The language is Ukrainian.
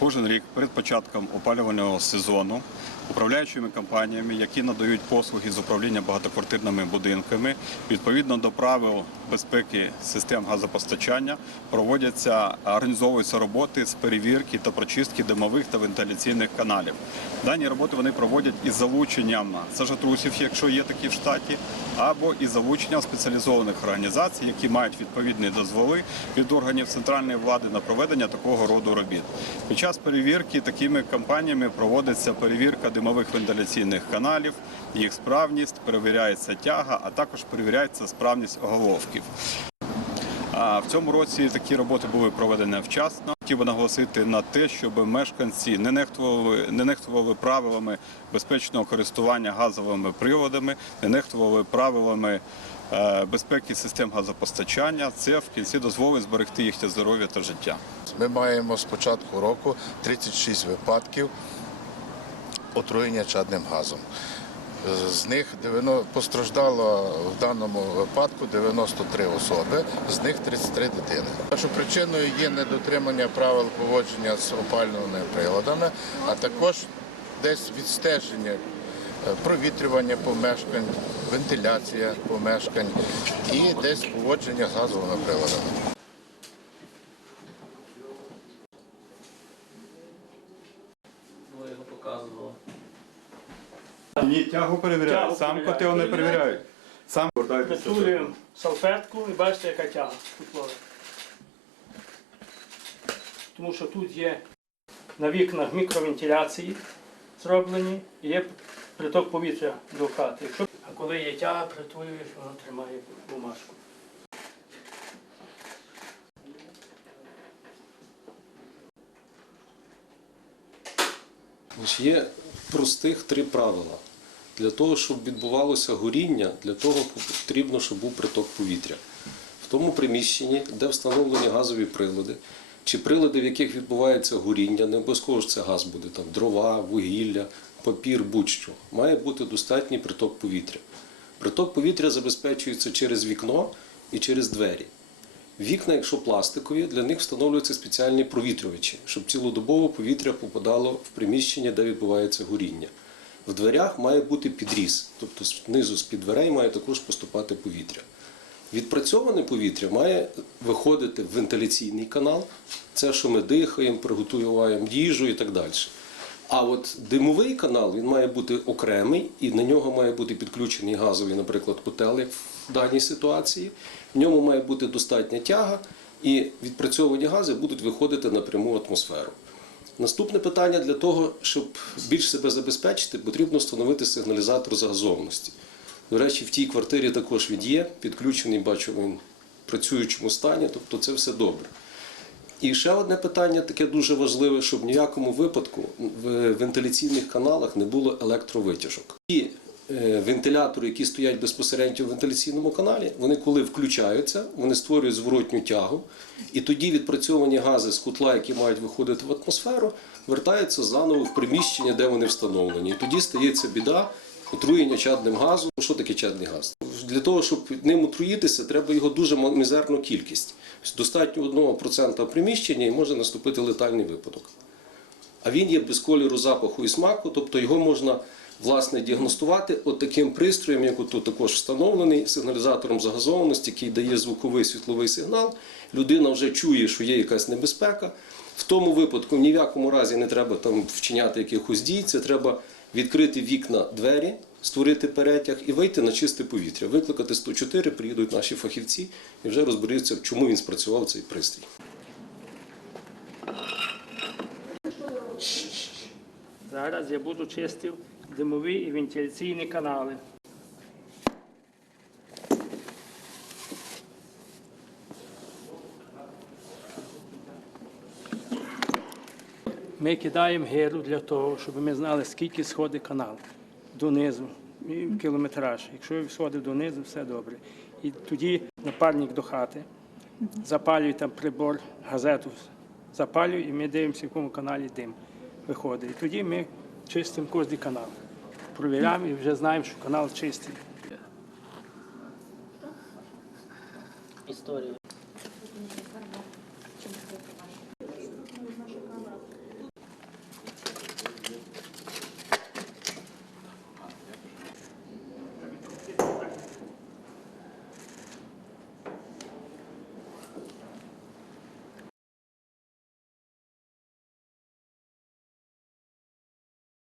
Кожен рік перед початком опалювального сезону управляючими компаніями, які надають послуги з управління багатоквартирними будинками, відповідно до правил безпеки систем газопостачання, проводяться організовуються роботи з перевірки та прочистки димових та вентиляційних каналів. Дані роботи вони проводять із залученням сажатрусів, якщо є такі в штаті, або із залученням спеціалізованих організацій, які мають відповідні дозволи від органів центральної влади на проведення такого роду робіт. Під час перевірки такими компаніями проводиться перевірка димових вентиляційних каналів, їх справність, перевіряється тяга, а також перевіряється справність оголовків. А в цьому році такі роботи були проведені вчасно. Хотів би наголосити на те, щоб мешканці не нехтували, не нехтували правилами безпечного користування газовими приладами, не нехтували правилами безпеки систем газопостачання. Це в кінці дозволить зберегти їхнє здоров'я та життя. Ми маємо з початку року 36 випадків отруєння чадним газом. З них 90 постраждало в даному випадку 93 особи, з них 33 дитини. Першою причиною є недотримання правил поводження з опалювальними приладами, а також десь відстеження е, провітрювання помешкань, вентиляція помешкань і десь поводження з газовими приладами. Ні, тягу перевіряють, Тягу сам перевіряють. котел не Перевіряють. Сам Притулюємо салфетку і бачите, яка тяга теплова. Тому що тут є на вікнах мікровентиляції зроблені і є приток повітря до хати. А коли є тяга, притулюєш, воно тримає бумажку. Є простих три правила. Для того, щоб відбувалося горіння, для того потрібно, щоб був приток повітря. В тому приміщенні, де встановлені газові прилади, чи прилади, в яких відбувається горіння, не обов'язково ж це газ буде, там дрова, вугілля, папір, будь-що, має бути достатній приток повітря. Приток повітря забезпечується через вікно і через двері. Вікна, якщо пластикові, для них встановлюються спеціальні провітрювачі, щоб цілодобово повітря попадало в приміщення, де відбувається горіння. В дверях має бути підріз, тобто знизу з-під дверей має також поступати повітря. Відпрацьоване повітря має виходити в вентиляційний канал, це що ми дихаємо, приготуємо їжу і так далі. А от димовий канал він має бути окремий, і на нього має бути підключений газовий, наприклад, котел, як в даній ситуації. В ньому має бути достатня тяга, і відпрацьовані гази будуть виходити напряму атмосферу. Наступне питання для того, щоб більш себе забезпечити, потрібно встановити сигналізатор загазованості. До речі, в тій квартирі також він є, підключений, бачу, він в працюючому стані, тобто це все добре. І ще одне питання таке дуже важливе, щоб в ніякому випадку в вентиляційних каналах не було електровитяжок. І е, вентилятори, які стоять безпосередньо в вентиляційному каналі, вони коли включаються, вони створюють зворотню тягу, і тоді відпрацьовані гази з котла, які мають виходити в атмосферу, вертаються заново в приміщення, де вони встановлені. І тоді стається біда. Отруєння чадним газом. Що таке чадний газ? Для того, щоб ним отруїтися, треба його дуже мізерну кількість. Достатньо 1% приміщення і може наступити летальний випадок. А він є без кольору, запаху і смаку, тобто його можна власне діагностувати от таким пристроєм, як тут також встановлений сигналізатором загазованості, який дає звуковий світловий сигнал. Людина вже чує, що є якась небезпека. В тому випадку ні в якому разі не треба там вчиняти якихось дій. Це треба відкрити вікна, двері, створити перетяг і вийти на чисте повітря. Викликати 104, приїдуть наші фахівці і вже розберуться, чому він спрацював цей пристрій. Зараз я буду чистив димові і вентиляційні канали. Ми кидаємо гиру для того, щоб ми знали, скільки сходить канал донизу, кілометраж. Якщо сходить донизу, все добре. І тоді напарник до хати, запалює там прибор, газету запалює, і ми дивимося, в якому каналі дим виходить. І тоді ми чистимо кожний канал. Провіряємо і вже знаємо, що канал чистий. Історія.